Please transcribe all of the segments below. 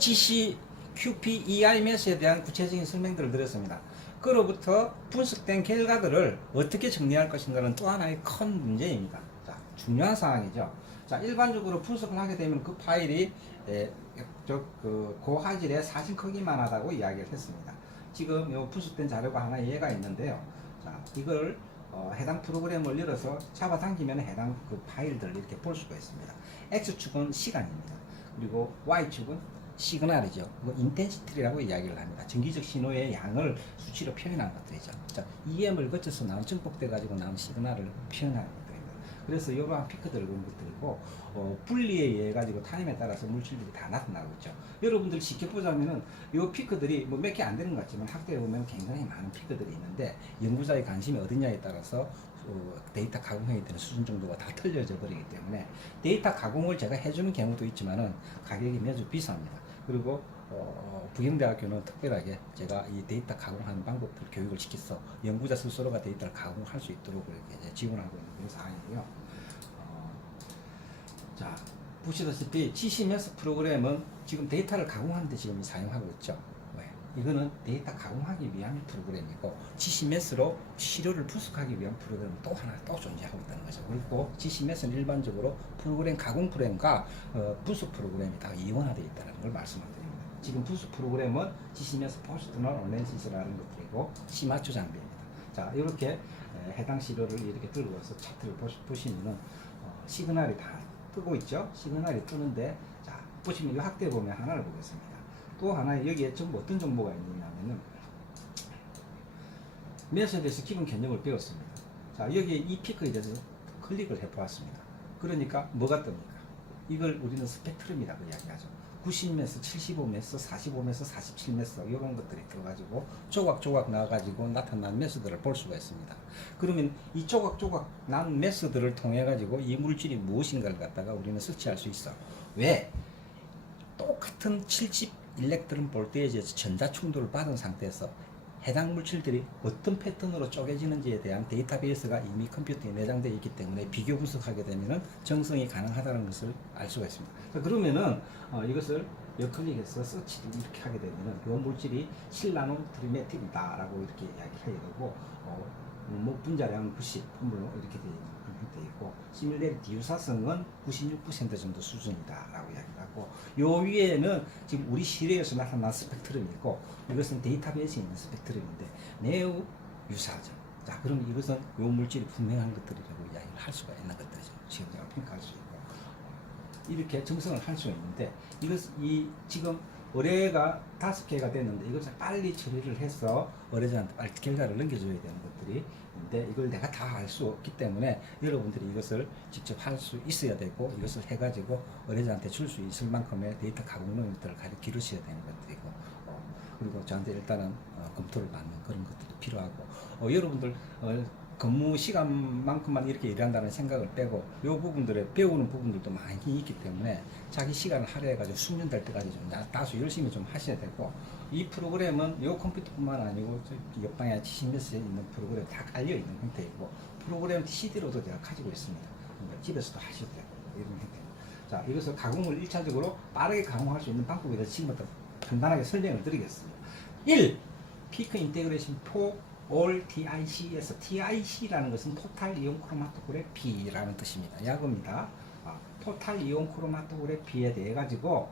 GC, QP, EIMS에 대한 구체적인 설명들을 드렸습니다. 그로부터 분석된 결과들을 어떻게 정리할 것인가는 또 하나의 큰 문제입니다. 자, 중요한 사항이죠. 자, 일반적으로 분석을 하게 되면 그 파일이 고화질의 사진 크기만 하다고 이야기를 했습니다. 지금 요 분석된 자료가 하나 얘가 있는데요. 자, 이걸 해당 프로그램을 열어서 잡아당기면 해당 그 파일들을 이렇게 볼 수가 있습니다. X축은 시간입니다. 그리고 Y축은 시그널이죠. 인텐시티라고 이야기를 합니다. 전기적 신호의 양을 수치로 표현한 것들이죠. 자, EM을 거쳐서 나온 증폭돼 가지고 나온 시그널을 표현하는 것들입니다. 그래서 이러한 피크들을 그런 것들이고 분리에 의해 가지고 타임에 따라서 물질들이 다 나타나고 있죠. 여러분들 쉽게 보자면은 이 피크들이 뭐 몇 개 안 되는 것 같지만 학교에 보면 굉장히 많은 피크들이 있는데 연구자의 관심이 어디냐에 따라서 데이터 가공해야 되는 수준 정도가 다 틀려져 버리기 때문에 데이터 가공을 제가 해주는 경우도 있지만은 가격이 매우 비쌉니다. 그리고 부경대학교는 특별하게 제가 이 데이터 가공하는 방법을 교육을 시켜서 연구자 스스로가 데이터를 가공할 수 있도록 이렇게 지원하고 있는 그런 사항이고요. 자, 보시다시피 GCMS 프로그램은 지금 데이터를 가공하는데 지금 사용하고 있죠. 이거는 데이터 가공하기 위한 프로그램이고 GCMS로 시료를 분석하기 위한 프로그램은 또 하나 또 존재하고 있다는 거죠. 그리고 GCMS는 일반적으로 프로그램 가공 프로그램과 분석 프로그램이 다 이원화되어 있다는 걸 말씀드립니다. 지금 분석 프로그램은 GCMS 포스트널 어널리시스라는 것들이고 시마추 장비입니다. 자, 이렇게 해당 시료를 이렇게 들고 와서 차트를 보시면은 시그널이 다 뜨고 있죠. 시그널이 뜨는데 자, 보시면 이 학대 보면 하나를 보겠습니다. 또 하나 여기에 전부 어떤 정보가 있느냐면은 매수에 대해서 기본 개념을 배웠습니다. 자, 여기에 이 피크에 대해서 클릭을 해 보았습니다. 그러니까 뭐가 뜹니까? 이걸 우리는 스펙트럼이라고 이야기하죠. 90매스, 75매스, 45매스, 47매스 이런 것들이 들어가지고 조각조각 나와가지고 나타난 매스들을 볼 수가 있습니다. 그러면 이 조각조각 난 매스들을 통해 가지고 이 물질이 무엇인가를 갖다가 우리는 설치할 수 있어. 왜? 똑같은 70 일렉트론 볼테이지에서 전자 충돌을 받은 상태에서 해당 물질들이 어떤 패턴으로 쪼개지는지에 대한 데이터베이스가 이미 컴퓨터에 내장되어 있기 때문에 비교 분석하게 되면은 정성이 가능하다는 것을 알 수가 있습니다. 그러면은 이것을 역클릭해서 서치를 이렇게 하게 되면은 이 물질이 실나노 트리메틸이다라고 이렇게 이야기를 하게 되고 뭐 분자량은 90 폼으로 이렇게 되어 있는 그런 형태이고 시뮬레이티 유사성은 96% 정도 수준이다라고 이야기를 하고 요 위에는 지금 우리 시료에서 나타난 스펙트럼이고 이것은 데이터베이스에 있는 스펙트럼인데 매우 유사하죠. 자, 그럼 이것은 요 물질이 분명한 것들이라고 이야기를 할 수가 있는 것들이죠. 시험자가 평가할 수 있고 이렇게 정성을 할 수 있는데 이 지금 의뢰가 5개가 됐는데 이것을 빨리 처리를 해서 의뢰자한테 빨리 결과를 넘겨줘야 되는 것들이 있는데 이걸 내가 다 알 수 없기 때문에 여러분들이 이것을 직접 할 수 있어야 되고 이것을 해가지고 의뢰자한테 줄 수 있을 만큼의 데이터 가공 능력들을 기르셔야 되는 것들이고 그리고 저한테 일단은 검토를 받는 그런 것들이 필요하고 여러분들 근무 시간만큼만 이렇게 일한다는 생각을 빼고 이 부분들에 배우는 부분들도 많이 있기 때문에 자기 시간을 할애해가지고 숙련될 때까지 좀 다소 열심히 좀 하셔야 되고 이 프로그램은 이 컴퓨터뿐만 아니고 옆방에 GCMS에 있는 프로그램 다 깔려 있는 형태이고 프로그램 CD로도 제가 가지고 있습니다. 그러니까 집에서도 하셔도 되고 이런 형태입니다. 자, 이것을 가공을 1차적으로 빠르게 가공할 수 있는 방법에 대해서 지금부터 간단하게 설명을 드리겠습니다. 1. 피크 인테그레이션 4 All TIC에서 TIC라는 것은 토탈 이온 크로마토그래피라는 뜻입니다. 약어입니다. 토탈 이온 크로마토그래피에 대해 가지고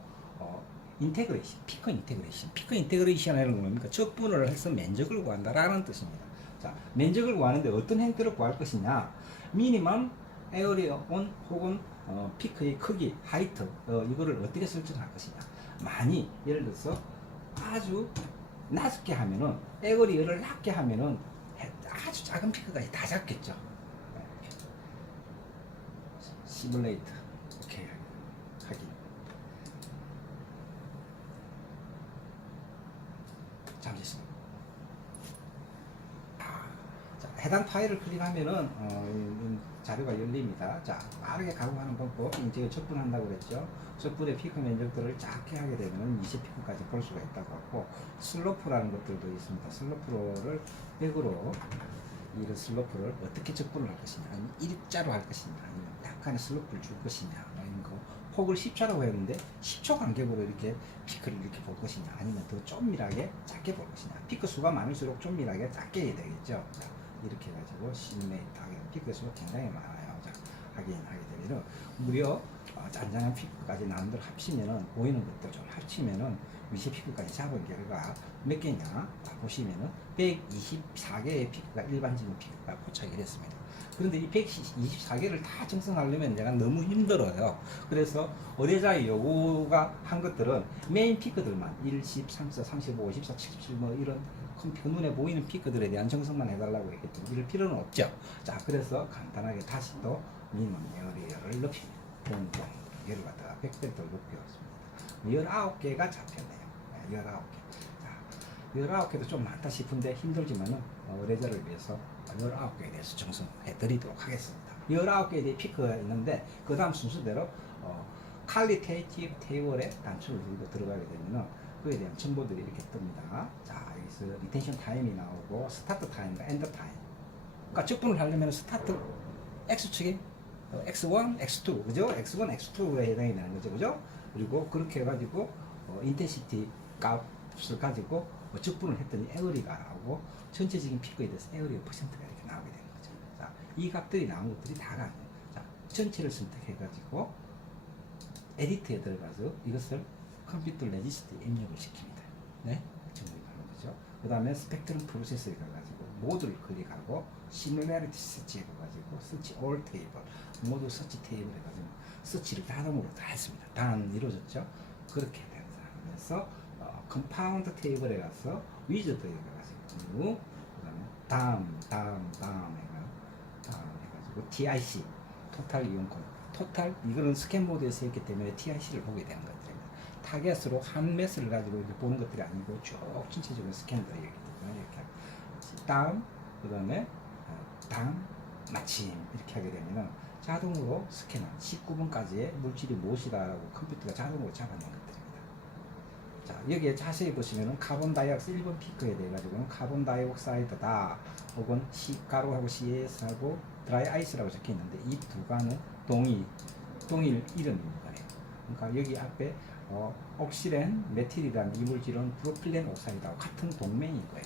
인테그레이션, 피크 인테그레이션. 피크 인테그레이션이라는 건 뭡니까? 적분을 해서 면적을 구한다라는 뜻입니다. 자, 면적을 구하는데 어떤 형태로 구할 것이냐? 미니멈 에어리어 온 혹은 피크의 크기, 하이트 이거를 어떻게 설정할 것이냐? 많이 예를 들어서 아주 낮게 하면은 에어리어를 낮게 하면은 아주 작은 피크가 다 잡겠죠. 시뮬레이트 이렇게 하기. 잠시 있습니다. 자, 해당 파일을 클릭하면은 자료가 열립니다. 자, 빠르게 가공하는 방법, 이제 적분한다고 그랬죠. 적분의 피크 면적들을 작게 하게 되면 20피크까지 볼 수가 있다고 하고, 슬로프라는 것들도 있습니다. 슬로프를 100으로 이런 슬로프를 어떻게 적분을 할 것이냐, 아니면 일자로 할 것이냐, 아니면 약간의 슬로프를 줄 것이냐, 이런 거 폭을 10초라고 했는데 10초 간격으로 이렇게 피크를 이렇게 볼 것이냐, 아니면 더 쪼밀하게 작게 볼 것이냐. 피크 수가 많을수록 쪼밀하게 작게 해야 되겠죠. 자, 이렇게 해가지고 시뮬레이트 하게 되면 피크 수가 굉장히 많아요. 자, 하게 되면 무려 잔잔한 피크까지 남들 합치면은 보이는 것도 좀 합치면은 미세 피크까지 잡은 결과 몇 개냐 보시면은 124개의 피크가 일반적인 피크가 포착이 됐습니다. 그런데 이 124개를 다 정성하려면 내가 너무 힘들어요. 그래서 의뢰자의 요구가 한 것들은 메인 피크들만 1, 10, 34, 35, 54, 77 뭐 이런 컴퓨터 눈에 보이는 피크들에 대한 정성만 해달라고 했기 때문에 이럴 필요는 없죠. 자, 그래서 간단하게 다시 또 미니멈 에어리어를 높입니다. 동동 얘를 갖다가 100배 더 높여왔습니다. 19개가 잡혔네요. 19개. 자, 19개도 좀 많다 싶은데 힘들지만은 의뢰자를 위해서 19개에 대해서 정성해 드리도록 하겠습니다. 19개에 대해 피크가 있는데 그 다음 순서대로 퀄리테이티브 테이블에 단추를 들고 들어가게 되면은 그에 대한 정보들이 이렇게 뜹니다. 자, 여기서 리텐션 타임이 나오고 스타트 타임과 엔드 타임. 그러니까 적분을 하려면 스타트 X축에 X1, X2, 그죠? X1, X2에 해당이 되는 거죠, 그죠? 그리고 그렇게 해가지고 인텐시티 값을 가지고 적분을 했더니 에어리가 나오고 전체적인 피크에 대해서 에어리의 퍼센트가 이렇게 나오게 되는 거죠. 자, 이 값들이 나온 것들이 다가 자, 전체를 선택해가지고 에디트에 들어가서 이것을 컴퓨터 레지스트에 입력을 시킵니다. 네, 정리하는 거죠. 그 다음에 스펙트럼 프로세서에 가가지고 모두를 클릭하고 시뮬레리티 서치에 가가지고 서치 올 테이블 모두 서치 테이블에 가지고 서치를 자동으로 다 했습니다. 단 이루어졌죠. 그렇게 되면서 컴파운드 테이블에 가서 위저드에 가가지고 그 다음에 해가지고 TIC 토탈 이용 콘 토탈 이거는 스캔 모드에서 했기 때문에 TIC를 보게 되는 것들입니다. 타겟으로 한 매스를 가지고 이렇게 보는 것들이 아니고 쭉 전체적으로 스캔들이 있기 때문에 이렇게 다음 그다음에 다음 마침 이렇게 하게 되면은 자동으로 스캔한 19번까지의 물질이 무엇이다라고 컴퓨터가 자동으로 잡아낸 것들입니다. 자, 여기에 자세히 보시면은 카본 다이옥사이드 1번 피크에 대해 가지고는 카본 다이옥사이드다 혹은 가루하고 CAS하고 드라이 아이스라고 적혀 있는데 이 두 가는 동일 이름입니다. 그러니까 여기 앞에 옥시렌 메틸이라는 이 물질은 프로필렌 옥사이드하고 같은 동맹인 거예요.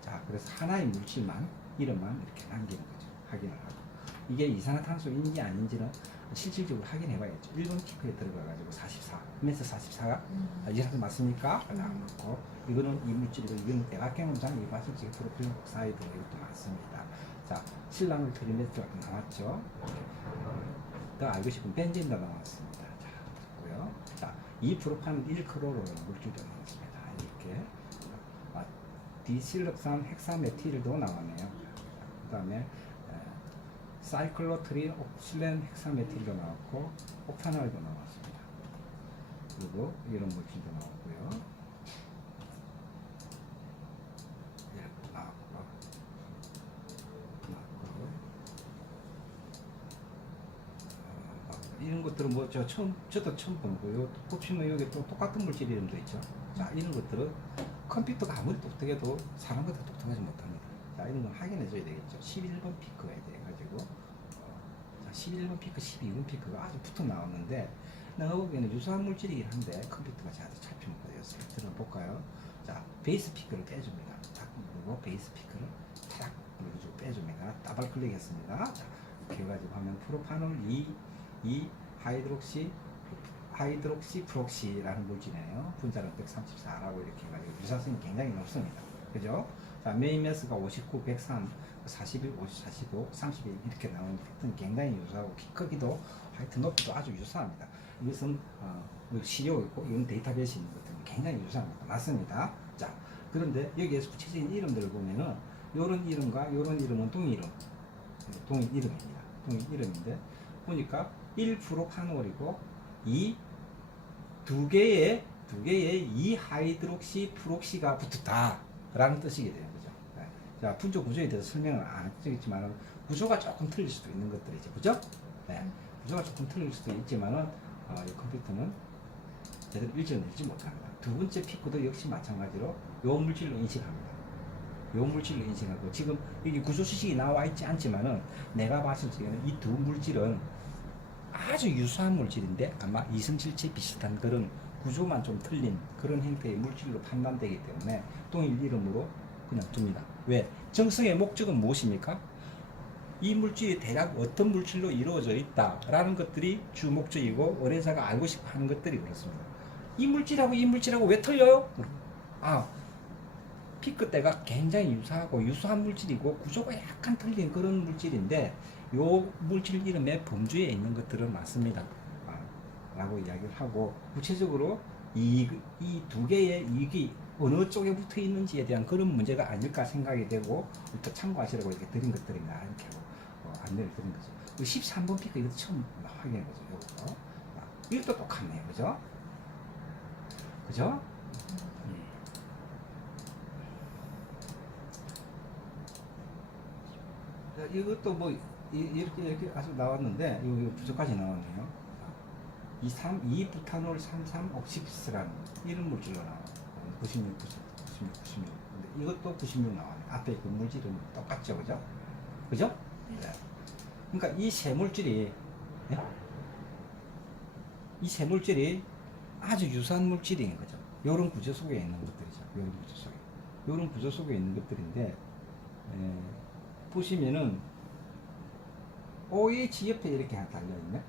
자, 그래서 하나의 물질만 이름만 이렇게 남기는 거죠. 확인을 하고 이게 이산화탄소인지 아닌지는 실질적으로 확인해 봐야죠. 1번 피크에 들어가가지고 44, 그래서 44가 이산화탄소 맞습니까? 맞고 이거는 이물질이고 이거는 대각형 원장 이과실질 프로필렌 옥사이드 이것도 맞습니다. 자, 실랑을 트리메트가 나왔죠. 더 알고 싶은 벤젠도 나왔습니다. 자, 됐고요. 자, 이 프로판 1크로로라는 물질도 나왔습니다. 이렇게 디실럭산 헥사메틸도 나왔네요. 그 다음에 사이클로트린 옥실렌 헥사메틸도 나왔고 옥타놀도 나왔습니다. 그리고 이런 물질도 나왔고요. 이렇게 나왔고 이런 것들은 뭐 저도 처음 보는 거예요. 꼽히면 여기 또 똑같은 물질 이름도 있죠. 자, 이런 것들은 컴퓨터가 아무리 똑똑해도 사람보다 똑똑하지 못합니다. 자, 이런 건 확인해 줘야 되겠죠. 11번 피크에 대해 가지고 자, 11번 피크, 12번 피크가 아주 붙어 나왔는데 내가 보기에는 유사한 물질이긴 한데 컴퓨터가 잘 잡히는 거예요. 스펙트럼 볼까요? 자, 베이스 피크를 빼줍니다. 딱 누르고 베이스 피크를 탁 눌러주고 빼줍니다. 더블 클릭했습니다. 자, 이렇게 해가지고 하면 프로파놀 2 하이드록시 프록시라는 물질이에요. 분자는 134라고 이렇게 해가지고 유사성이 굉장히 높습니다. 그죠? 자, 메인 매스가 59, 103, 41, 50, 45, 31 이렇게 나오는 팩트는 굉장히 유사하고 키 크기도 하여튼 높이도 아주 유사합니다. 이것은 시료 있고 이건 데이터베이스 있는 것들은 굉장히 유사한 것도 맞습니다. 자, 그런데 여기에서 구체적인 이름들을 보면은 요런 이름과 요런 이름은 동일 이름입니다. 동일 이름인데 보니까 1프로파놀이고 두 개의 2하이드록시 프록시가 붙었다라는 뜻이게 되는 거죠. 네. 자, 분조 구조에 대해서 설명을 안 했지만 구조가 조금 틀릴 수도 있는 것들이죠, 그죠? 네. 구조가 조금 틀릴 수도 있지만은 이 컴퓨터는 제대로 읽어내지 못합니다. 두 번째 피크도 역시 마찬가지로 요 물질로 인식합니다. 요 물질로 인식하고 지금 여기 구조 수식이 나와 있지 않지만은 내가 봤을 적에는 이 두 물질은 아주 유사한 물질인데 아마 이성질체 비슷한 그런 구조만 좀 틀린 그런 형태의 물질로 판단되기 때문에 동일 이름으로 그냥 둡니다. 왜? 정성의 목적은 무엇입니까? 이 물질이 대략 어떤 물질로 이루어져 있다라는 것들이 주 목적이고 의뢰자가 알고 싶어 하는 것들이 그렇습니다. 이 물질하고 왜 틀려요? 아, 피크 때가 굉장히 유사하고 유사한 물질이고 구조가 약간 틀린 그런 물질인데 요 물질 이름의 범주에 있는 것들은 맞습니다. 라고 이야기를 하고 구체적으로 이 두 개의 이익이 어느 쪽에 붙어 있는지에 대한 그런 문제가 아닐까 생각이 되고 일단 참고하시라고 이렇게 드린 것들인가 이렇게 하고 안내를 드린 거죠. 13번 피크 이것도 처음 확인해 보죠. 요거. 이것도 똑같네요. 그죠? 그죠? 이것도 뭐 이렇게 아주 나왔는데 여기 부족까지 나왔네요. 2 부타놀 33 옥시피스라는 이런 물질로 나와요. 96. 근데 이것도 96 나와요. 앞에 그 물질은 똑같죠, 그죠? 그죠? 네. 그러니까 이 세 물질이 이 세 물질이 아주 유사한 물질인 거죠. 이런 구조 속에 있는 것들이죠. 이런 구조 속에 있는 것들인데 보시면은 OH 옆에 이렇게 달려있네.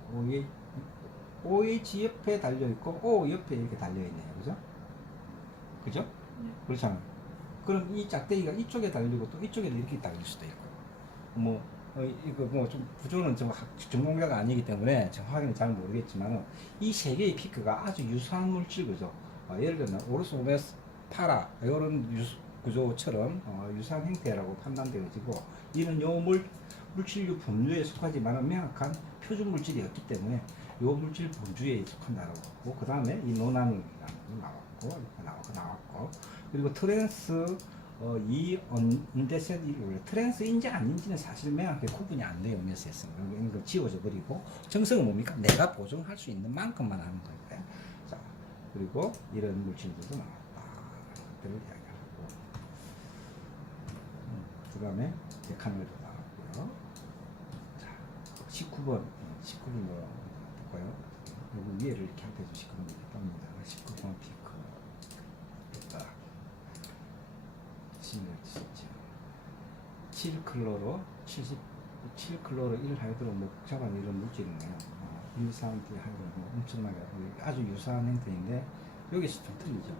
OH 옆에 달려있고 O 옆에 이렇게 달려있네요. 그죠? 그죠? 네. 그렇잖아요. 그럼 이 짝대기가 이쪽에 달리고 또 이쪽에도 이렇게 달릴 수도 있고 뭐 이거 뭐 좀 구조는 좀 전공자가 아니기 때문에 정확하게는 잘 모르겠지만 이 세 개의 피크가 아주 유사한 물질 그죠? 예를 들면 오르소메스 파라 이런 구조처럼 유사한 형태라고 판단되어지고 이는 요 물질류 범주에 속하지만 명확한 표준 물질이었기 때문에 요 물질 범주에 속한다라고 하고 그 다음에 이 노난이라는 거 나왔고 그리고 트랜스 이 언데센 트랜스인지 아닌지는 사실 명확하게 구분이 안 돼요. 메시지에서는 이런 거 지워져 버리고 정성은 뭡니까? 내가 보정할 수 있는 만큼만 하는 거예요. 자 그리고 이런 물질들도 나왔다. 그들을 이야기하고 그 다음에 데카놀도 나왔고요. 자 19번 볼까요? 여기 위에를 이렇게 합해 주시고 봅니다. 19번 피크 됐다. 7클로로 77클로로 1하이드로 뭐 복잡한 이런 물질이네요. 1,3,2 하이드로 뭐 엄청나게 아주 유사한 형태인데 여기서 좀 틀리죠.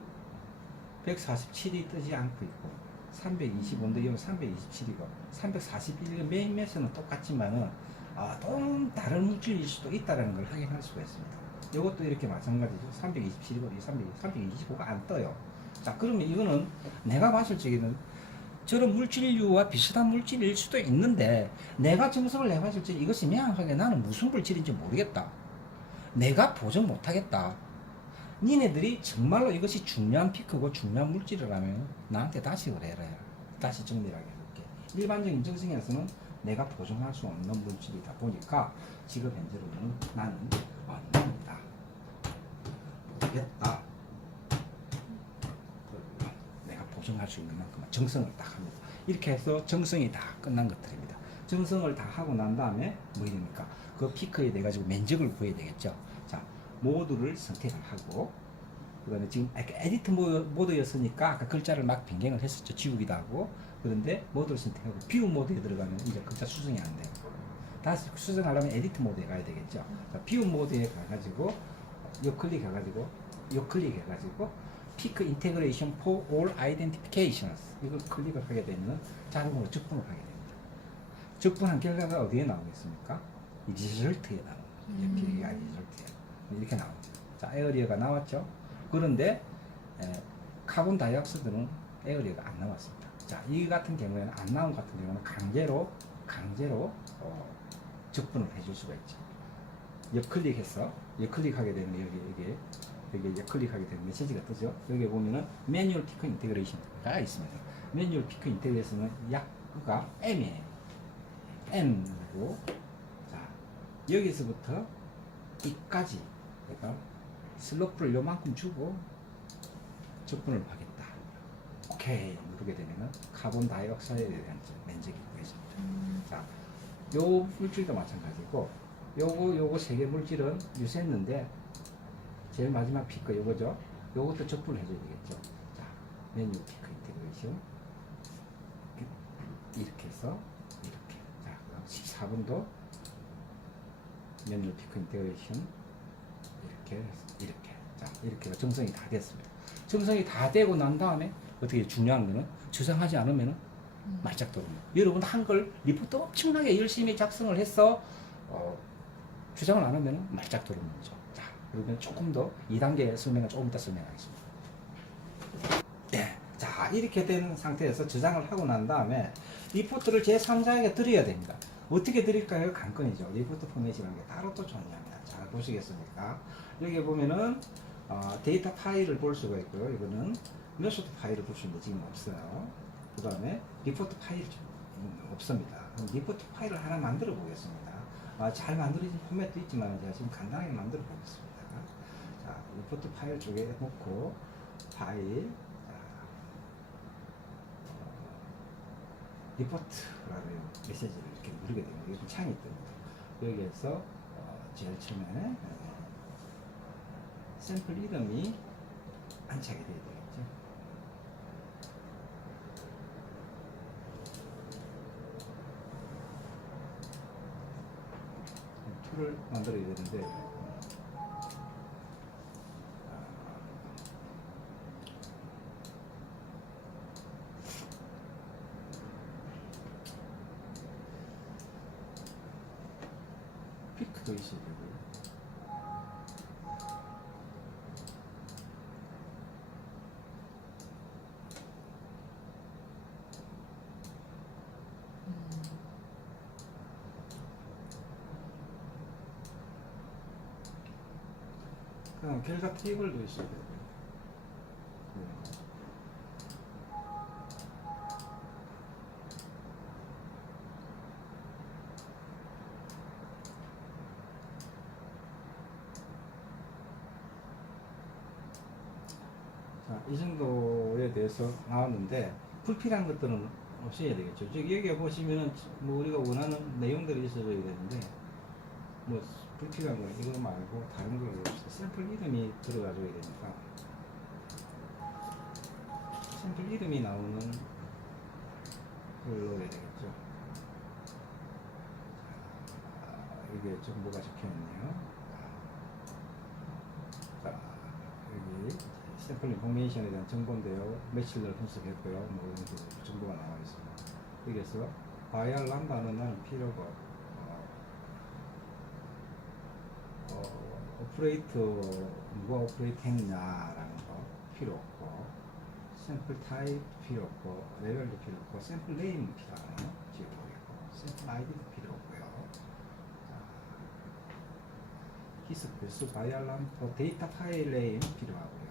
147이 뜨지 않고 있고 325인데 이건 327이고 341이 메인에서는 똑같지만은 또 다른 물질일 수도 있다는 걸 확인할 수가 있습니다. 이것도 이렇게 마찬가지죠. 327이고 325가 안 떠요. 자 그러면 이거는 내가 봤을 적에는 저런 물질류와 비슷한 물질일 수도 있는데 내가 정석을 내봤을 때 이것이 명확하게 나는 무슨 물질인지 모르겠다. 내가 보정 못하겠다. 니네들이 정말로 이것이 중요한 피크고 중요한 물질이라면 나한테 다시 의뢰를 해라. 다시 정리를 하게 해볼게. 일반적인 정성에서는 내가 보정할 수 없는 물질이다 보니까 지금 현재로는 나는 안됩니다. 모르겠다. 내가 보정할 수 있는 만큼 정성을 딱 합니다. 이렇게 해서 정성이 다 끝난 것들입니다. 정성을 다 하고 난 다음에 뭐 됩니까? 그 피크에 내 가지고 면적을 구해야 되겠죠. 자, 모드를 선택을 하고 그다음에 지금 에디트 모드였으니까 아까 글자를 막 변경을 했었죠. 지우기도 하고 그런데 모드를 선택하고 뷰 모드에 들어가면 이제 글자 수정이 안 돼요. 다시 수정하려면 에디트 모드에 가야 되겠죠. 자, 뷰 모드에 가가지고 옆클릭 해가지고 피크 인테그레이션 for all identifications 이걸 클릭을 하게 되면 자동으로 적분을 하게 됩니다. 적분한 결과가 어디에 나오겠습니까? 이 리절트에 나옵니다. PI 리절트에 이렇게 나옵니다. 자, 에어리어가 나왔죠. 그런데 카본 다이옥사이드는 에어리어가 안 나왔습니다. 자, 이 같은 경우에는 안 나온 같은 경우는 강제로 적분을 해줄 수가 있죠. 옆클릭하게 되면 여기 옆클릭하게 되면 메시지가 뜨죠. 여기 보면은 매뉴얼 피크 인테그레이션가 있습니다. 매뉴얼 피크 인테그레이션은 약가 M이에요. M이고 자 여기서부터 이까지 그러니까 슬로프를 요만큼 주고 적분을 하겠다. 오케이 누르게 되면은 카본 다이옥사이드에 대한 면적이 구해집니다. 자, 요 물질도 마찬가지고 요거 세 개 물질은 유세했는데 제일 마지막 피크 요거죠. 요것도 적분을 해줘야 되겠죠. 자, 메뉴 피크 인테그레이션 이렇게 해서 이렇게. 자, 14번도 메뉴 피크 인테그레이션 이렇게 해서 이렇게. 자, 이렇게 정성이 다 됐습니다. 정성이 다 되고 난 다음에 어떻게 중요한 거는 주장하지 않으면은 말짝 들어옵니다. 여러분 한글 리포트 엄청나게 열심히 작성을 해서 주장을 안 하면 말짝 들어오는 거죠. 자, 그러면 조금 더 2단계 설명을 조금 이따 설명하겠습니다. 예. 자, 이렇게 된 상태에서 저장을 하고 난 다음에 리포트를 제3자에게 드려야 됩니다. 어떻게 드릴까요? 관건이죠. 리포트 포맷이라는 게 따로 또 존재합니다. 잘 보시겠습니까? 여기 보면은 데이터 파일을 볼 수가 있고요. 이거는 메소드 파일을 볼 수 있는데 지금 없어요. 그 다음에 리포트 파일이 없습니다. 그럼 리포트 파일을 하나 만들어 보겠습니다. 잘 만들어진 포맷도 있지만 제가 지금 간단하게 만들어 보겠습니다. 자, 리포트 파일 쪽에 놓고 파일 리포트라는 메시지를 이렇게 누르게 됩니다. 이렇게 창이 뜹니다. 여기에서 제일 처음에 샘플 이름이 안착이 되어야 되겠죠. 툴을 만들어야 되는데 피크도 있어야 되고요. 그럼 결과 테이블도 있어야 되고요. 자, 이 정도에 대해서 나왔는데 불필요한 것들은 없애야 되겠죠. 즉 여기 보시면은 뭐 우리가 원하는 내용들이 있어줘야 되는데 뭐 불필요한 건 이거 말고 다른 걸로 샘플 이름이 들어가줘야 되니까 샘플 이름이 나오는 걸 넣어야 되겠죠. 이게 정보가 적혀있네요. 자, 여기 샘플 인포메이션에 대한 정보인데요. 며칠날 분석했고요. 뭐 이런 식으로 정보가 나와 있습니다. 여기서 바이알 람다는 나는 필요가 오퍼레이터 누가 오퍼레이트 했냐라는 거 필요 없고 샘플 타입 필요 없고 레벨도 필요 없고 샘플 네임 필요하네요. 지워버리고 샘플 아이디도 필요 없고요. 히스패스 바이알람 데이터 파일 네임 필요하고요.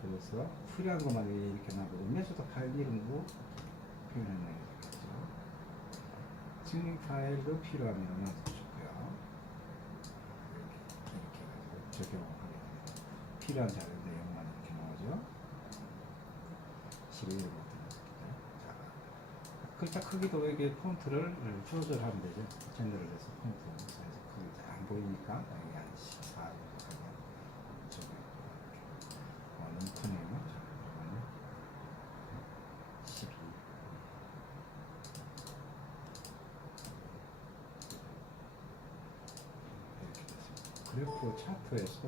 그래서 필요한 것만 이렇게 놔두고 메소드 파일 이름도 표현해야 되겠죠. 증명 파일도 필요하면 좋고요. 이렇게 적용을 하게 됩니다. 필요한 자료 내용만 이렇게 나오죠. 11일부터. 자, 글자 크기도 이게 폰트를 조절하면 되죠. 젠더를 해서 폰트 사이즈 크기 잘 안 보이니까 여기 한 14 하면 저기 너무 크네요. 12. 이렇게 됐습니다. 그래프 차트에서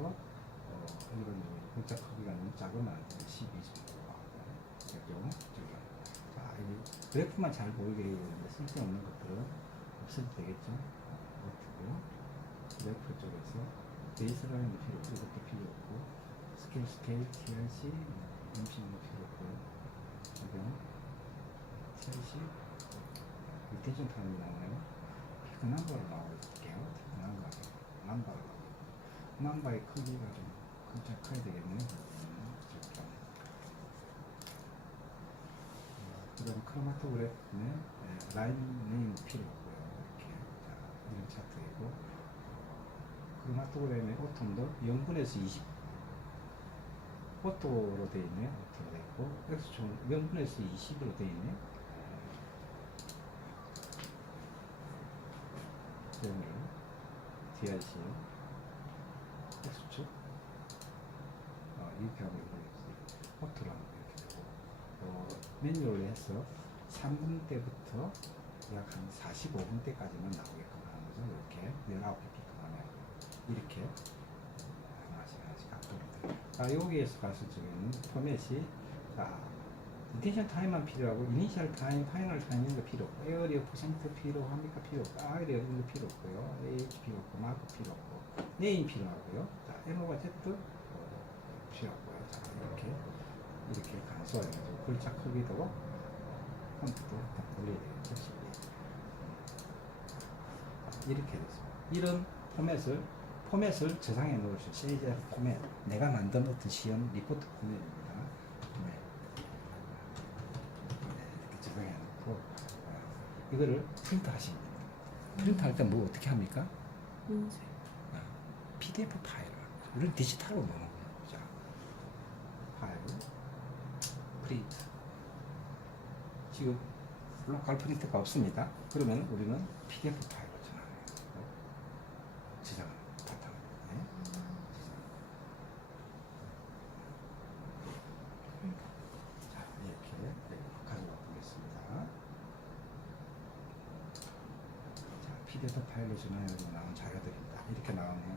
이런 글자 크기가 너무 작으면 안 돼요. 12 정도 하고 자, 이 그래프만 잘 보이게 해야 되는데 쓸데없는 것들은 없애도 되겠죠. 어떻고요? 그래프 쪽에서 베이스라인도 필요 없고 이것도 필요 없고 스케일, TRC, 임시도 필요 없고요. 지금 TRC 리텐션 타임이 나오네요. 피크 넘버를 나와볼게요. 넘버를 넘버의 크기가 좀 글자 커야 되겠네요. 그 다음 크로마토그래프는 라인 네임 필요 없고요. 이렇게 이런 차트이고 크로마토그램의 오톰도 0분에서 20 오토로 되어 있네요. 오토로 되어 있고 엑스총 0분에서 20으로 되어 있네요. 제너럴 DRC X축 이렇게 하면 오토로 하면 이렇게 되고 매뉴얼로 해서 3분 때부터 약 한 45분 때까지는 나오게끔 하는 거죠. 이렇게 19개 피크하면 이렇게 하나씩 각도로 들어요. 여기에서 봤을 적에는 포맷이 인텐션 타임만 필요하고 이니셜 타임, 파이널 타임 이런 거 필요 없고 에어리어 퍼센트 필요합니까? 필요 없고 아이리어 이런 거 필요 없고요. AH 필요 없고 마크 필요 없고 네임 필요하고요. 자, MO가 Z 필요 없고요. 자, 이렇게 간소화해가지고 글자 크기도 폰트도 다 돌려야 되겠죠. 이렇게 됐습니다. 이런 포맷을 저장해 놓을 수 있어요. CJR 포맷. 내가 만든 어떤 시험 리포트 포맷입니다. 이렇게 저장해 놓고 이거를 프린트 하시면 됩니다. 프린트 할 때 뭐 어떻게 합니까? PDF 파일을 우리는 디지털로 넣는 거예요. 자, 파일 프린트. 지금 로컬 프린트가 없습니다. 그러면 우리는 PDF 파일로 저장을 바탕. 자, 이렇게 가져가 보겠습니다. 자, PDF 파일로 전환해서 나온 자료들입니다. 이렇게 나오네요.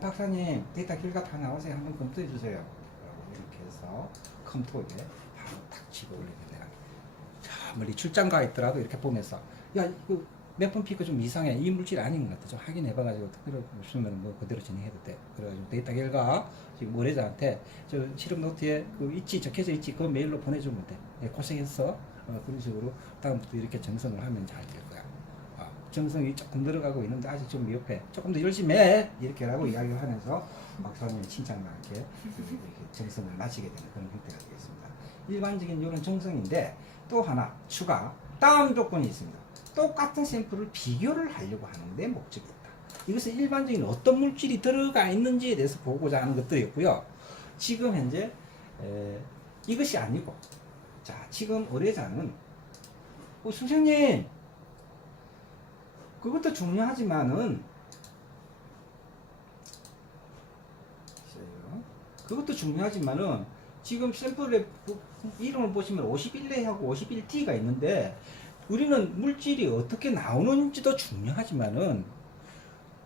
박사님, 데이터 길가 다 나오세요. 한번 검토해 주세요. 라고 이렇게 해서 컴퓨터에 바로 탁 치고 올리게 돼요. 자, 멀리 출장 가 있더라도 이렇게 보면서, 야, 이거 몇 번 피크 좀 이상해. 이 물질 아닌 것 같아. 좀 확인해봐가지고 특별히 없으면 뭐 그대로 진행해도 돼. 그래가지고 데이터 결과 지금 의뢰자한테 저 실험 노트에 그 있지 적혀져 있지 그 메일로 보내주면 돼. 예, 고생했어. 그런 식으로 다음부터 이렇게 정성을 하면 잘 될 거야. 정성이 조금 들어가고 있는데 아직 좀 미흡해. 조금 더 열심히 해. 이렇게라고 이야기를 하면서 박사님이 칭찬받게 이렇게 정성을 마치게 되는 그런 형태가 되겠습니다. 일반적인 이런 정성인데 또 하나 추가 다음 조건이 있습니다. 똑같은 샘플을 비교를 하려고 하는데 목적이 있다. 이것은 일반적인 어떤 물질이 들어가 있는지에 대해서 보고자 하는 것들이었고요. 지금 현재 이것이 아니고, 자, 지금 의뢰자는 선생님 그것도 중요하지만은 지금 샘플의 이름을 보시면 51A하고 51T가 있는데 우리는 물질이 어떻게 나오는지도 중요하지만은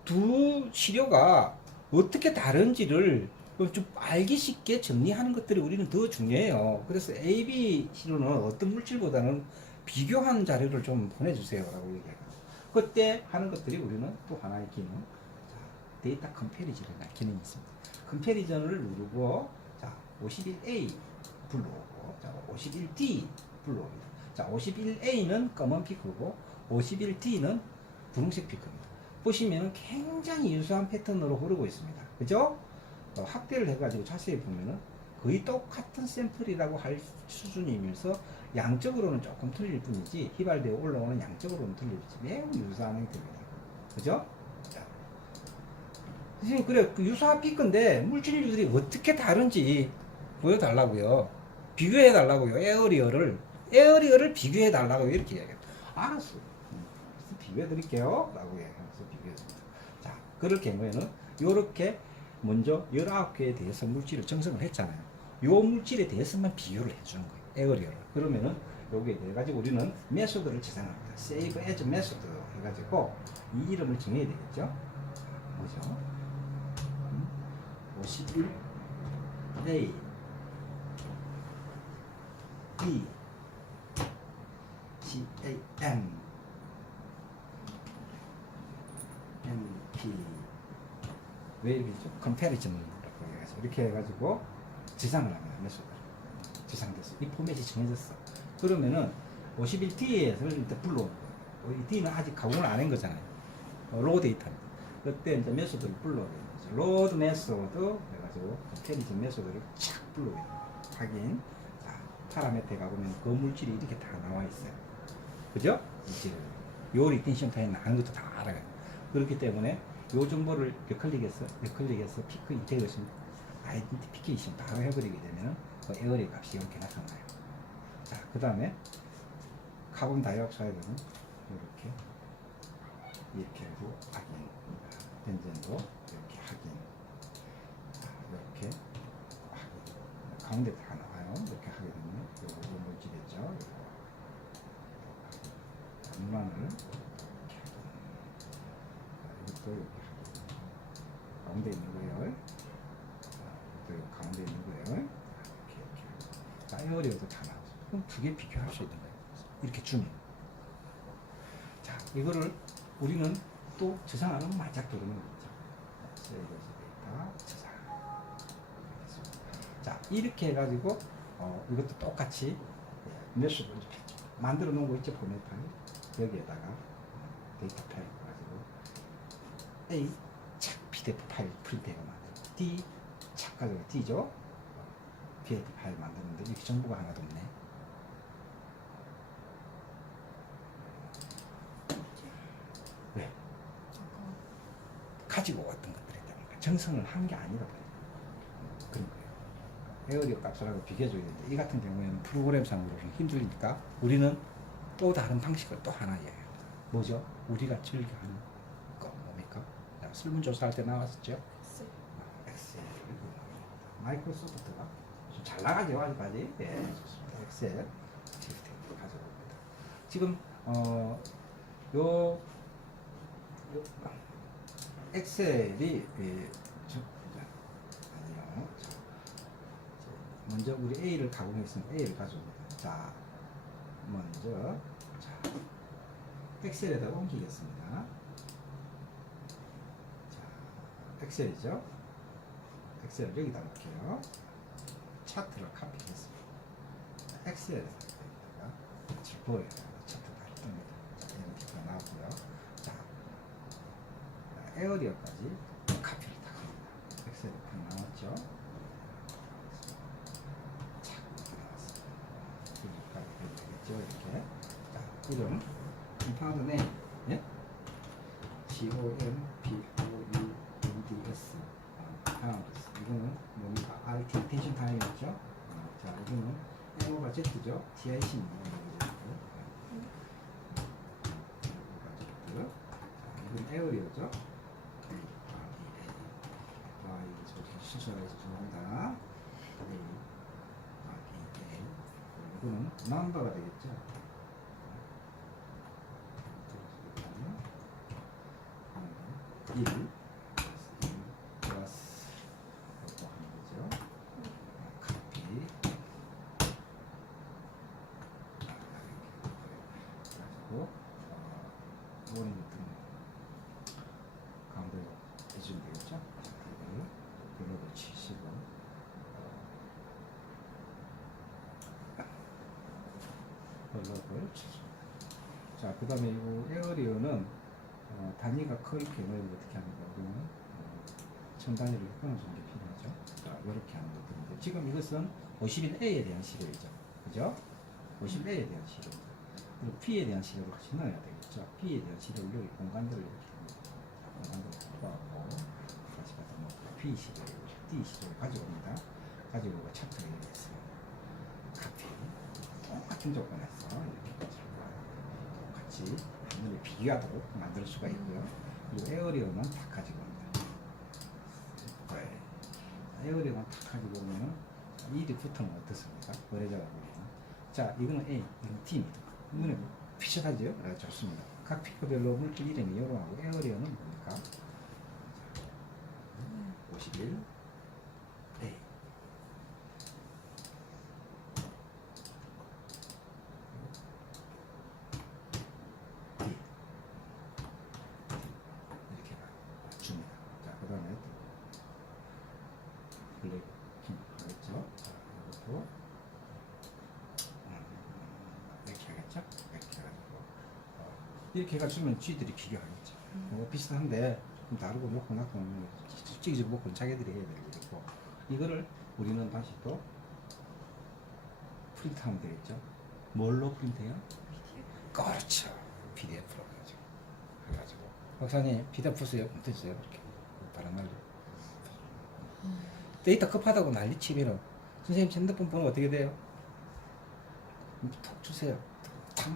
두 시료가 어떻게 다른지를 좀 알기 쉽게 정리하는 것들이 우리는 더 중요해요. 그래서 A, B 시료는 어떤 물질보다는 비교하는 자료를 좀 보내주세요 라고 얘기해요. 그때 하는 것들이 우리는 또 하나의 기능, 자, 데이터 컴패리즌이라는 기능이 있습니다. 컴패리전을 누르고, 자, 51A 불러오고, 자, 51D 불러옵니다. 자, 51A는 검은 피크고 51T는 분홍색 피크입니다. 보시면 굉장히 유사한 패턴으로 흐르고 있습니다. 그죠? 확대를 해가지고 자세히 보면은 거의 똑같은 샘플이라고 할 수준이면서 양적으로는 조금 틀릴 뿐이지 휘발되어 올라오는 양적으로는 틀릴 뿐이지 매우 유사한 형태입니다. 그죠? 자, 지금 그래 그 유사한 피크인데 물질들이 어떻게 다른지 보여달라고요. 비교해 달라고요. 에어리어를 비교해 달라고 이렇게 이야기해요. 알았어. 비교해 드릴게요. 라고 얘기하면서 비교해 줍니다. 자, 그럴 경우에는 요렇게 먼저 19개에 대해서 물질을 정성을 했잖아요. 요 물질에 대해서만 비교를 해주는 거예요. 에어리어를. 그러면은 여기에 대해 가지고 우리는 메소드를 제작합니다. Save as method 해가지고 이 이름을 정해야 되겠죠. 뭐죠? 51A B CAM MP 왜 이렇게 죠 컴패리즌이라고 해가지고 이렇게 해가지고 지상을 합니다. 메소드를 지상됐어. 이 포맷이 정해졌어. 그러면은 51T에서 일단 불러오는 거예요. 이 T는 아직 가공을 안 한 거잖아요. 로우 데이터입니다. 그때 이제 메소드를 불러오는 거죠. 로드 메소드 해가지고 컴패리즌 메소드를 착 불러오는 확인. 파라메터에 가보면 그 물질이 이렇게 다 나와 있어요. 그죠? 요 리텐션 타임 나는 것도 다 알아요. 그렇기 때문에 요 정보를 클릭해서 피크 인테그레이션 아이덴티피케이션 바로 해버리게 되면 그 에어리 값이 이렇게 나타나요. 자, 그 다음에 카본 다이옥사이드는 이렇게 해도 확인. 벤젠도 이렇게 확인. 이렇게 확인. 가운데 다 나와요. 이렇게 하게 되면 요거 물질이죠. 암란을 이렇게 확인. 이것도 여기 확인. 가운데 있는 거예요. 이것도 가운데 있는 거예요. 이렇게. 자, 에어리어도 다 나와요. 그럼 두 개 비교할 수 있는 거예요. 이렇게 주면. 자, 이거를 우리는 또 저장하는 맞아 들어오는 거죠. 세이브 데이터 저장. 자, 이렇게 해가지고 이것도 똑같이 메시지 만들어 놓은 거 있죠, 포맷 파일. 여기에다가 데이터 파일 가지고 A 착 PDF 파일 프린트해가 만들어. D 착 가지고 D죠. PDF 파일 만드는데 이렇게 정보가 하나도 없네. 왜? 가지고 왔던 것들이 때문에 정성을 한 게 아니라 그런 거예요. 에어리어 값을하고 비교해줘야 되는데 이 같은 경우에는 프로그램상으로는 힘들니까 우리는 또 다른 방식을 또 하나 이야기해요. 뭐죠? 우리가 즐겨하는 거 뭡니까? 설문조사할 때 나왔었죠? 엑셀. 마이크로소프트가 잘 나가죠 아직까지. 네, 좋습니다. 엑셀 가져옵니다. 지금 요 엑셀이 아니요. 먼저 우리 A를 가공했으니까 A를 가져옵니다. 자, 먼저 자, 엑셀에다 옮기겠습니다. 자, 엑셀이죠. 엑셀을 여기다 놓을게요. 차트를 카피했습니다. 엑셀에서 보여요. 차트가 뜹니다. 자, 이렇게 나왔고요. 자, 에어리어까지 카피를 다 합니다. 엑셀에 딱 나왔죠. 착 나왔습니다. 여기까지 되겠죠. 이렇게. 자, 이름 컴파운드 네임, 예? COMPOUNDS 이거는 뭡니까? RT 텐션 타임이었죠. 자, 이거는 M오가 Z죠. TIC 이건 에어리어죠. 실수해서 죄송합니다. 이거는 넘버가 되겠죠. 1 플러스 이거 하는 거죠. 카피 그래가지고 원인 가운데 해주면 되겠죠. 이걸 글로벌 치시고 글로벌 치십니다. 자, 그 다음에 이 에어리어는 단위가 클 경우에는 어떻게 합니까? 우리는 천 단위를 끊어주는 게 필요하죠. 자, 이렇게 하는 것들인데 지금 이것은 50인 A에 대한 시료이죠. 그죠? 50A에 대한 시료. 그리고 B에 대한 시료를 같이 넣어야 되겠죠. B에 대한 시료를 여기 공간들을 이렇게 합니다. 공간들을 갖고 다시 갖다 놓고 B 시료, D 시료를 가져옵니다. 가지고 차트를 이용해서 카피 똑같은 조건에서 이렇게 똑같이 눈에 비교하도록 만들 수가 있고요. 그리고 에어리어는 다 가지고 옵니다. 네. 에어리어는 다 가지고 오면 이 리프트는 어떻습니까? 거래자가 보면. 자, 이거는 A, 이거는 T입니다. 눈에 비슷하죠? 네, 좋습니다. 각 피크별로 물질 이름이 요러하고 에어리어는 뭡니까? 51 A. 그 다음에 블랙 핑 하겠죠. 이것도 이렇게 하겠죠. 이렇게 해가지고 이렇게 해가지고 쥐들이 비교하겠죠. 비슷한데 좀 다르고 먹고 낳고 찍어서 먹고 자기들이 해야 되겠고 이거를 우리는 다시 또 프린트하면 되겠죠. 뭘로 프린트해요? 그렇죠. PDF로 해가지고 박사님 PDF 쓰세요. 못했어요. 이렇게 바람 말려. 데이터 급하다고 난리치면은 선생님 핸드폰 번호 어떻게 돼요? 톡 주세요. 탁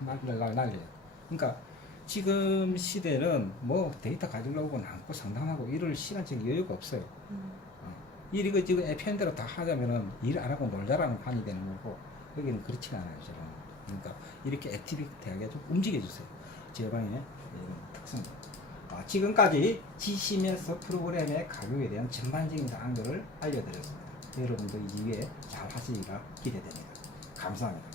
날려요. 그러니까 지금 시대는 뭐 데이터 가지려고 남고 상담하고 이럴 시간적인 여유가 없어요. 이거 지금 FM대로 다 하자면은 일 안 하고 놀자라는 판이 되는 거고, 여기는 그렇지가 않아요, 저는. 그러니까 이렇게 액티비티하게 좀 움직여주세요. 제방의 이런 특성. 지금까지 지시면서 프로그램의 가격에 대한 전반적인 사항들을 알려드렸습니다. 여러분도 이후에 잘 하시리라 기대됩니다. 감사합니다.